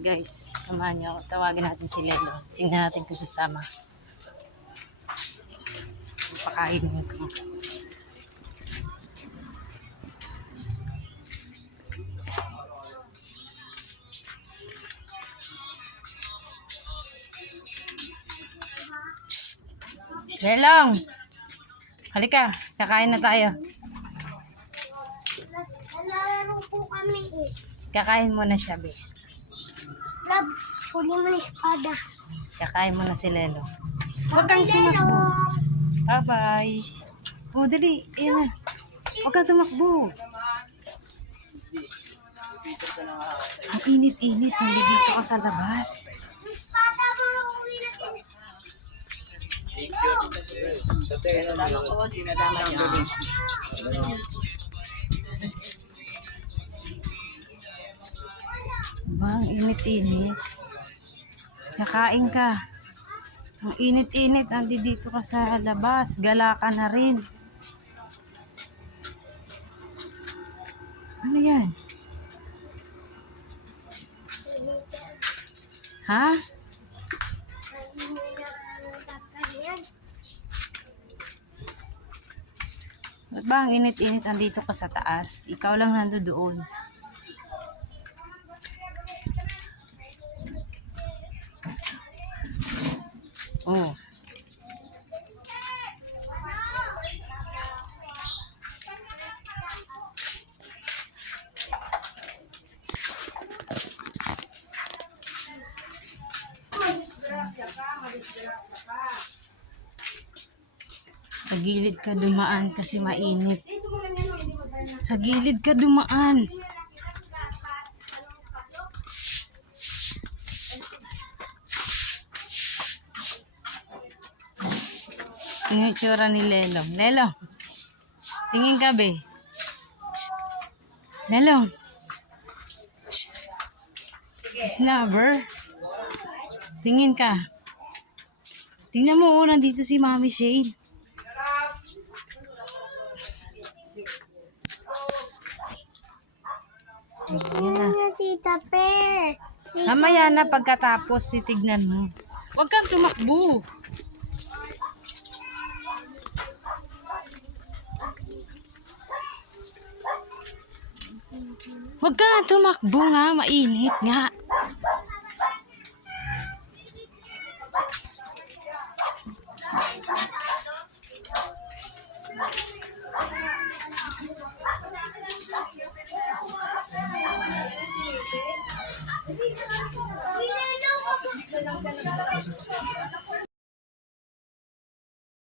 Guys, samahan niyo ako. Tawagin natin si Lelo. Tingnan natin kung sasama. Pakainin ko. Psst! Lelong! Halika, kakain na tayo. Lalaro po kami eh. Kakain muna siya, be. Lab, huli mo na espada. Kakain muna si Lelo. Huwag kang tumakbo. Bye-bye. Oh, dali. Ayan na. Huwag kang tumakbo. Ang init-init. Hindi dito ka sa labas. Espada mo, huli natin. Ang init-init. Kakain ka. Ang init-init. Andi dito ka sa labas. Gala ka na rin. Ano yan? Ha? Ba't ba ang init-init andito ka sa taas? Ikaw lang nandoon. Oh. Sa gilid ka dumaan kasi mainit. Sa gilid ka dumaan. Yung itsura ni Lelong. Lelong. Tingin ka, be. Shh. Lelong. Shh. Snubber. Tingin ka. Tingnan mo, nandito si Mami Shade. Tingnan niya, Tita Per. Mamaya na pagkatapos, titignan mo. Huwag kang tumakbo. Huwag kang tumakbo nga, mainit nga.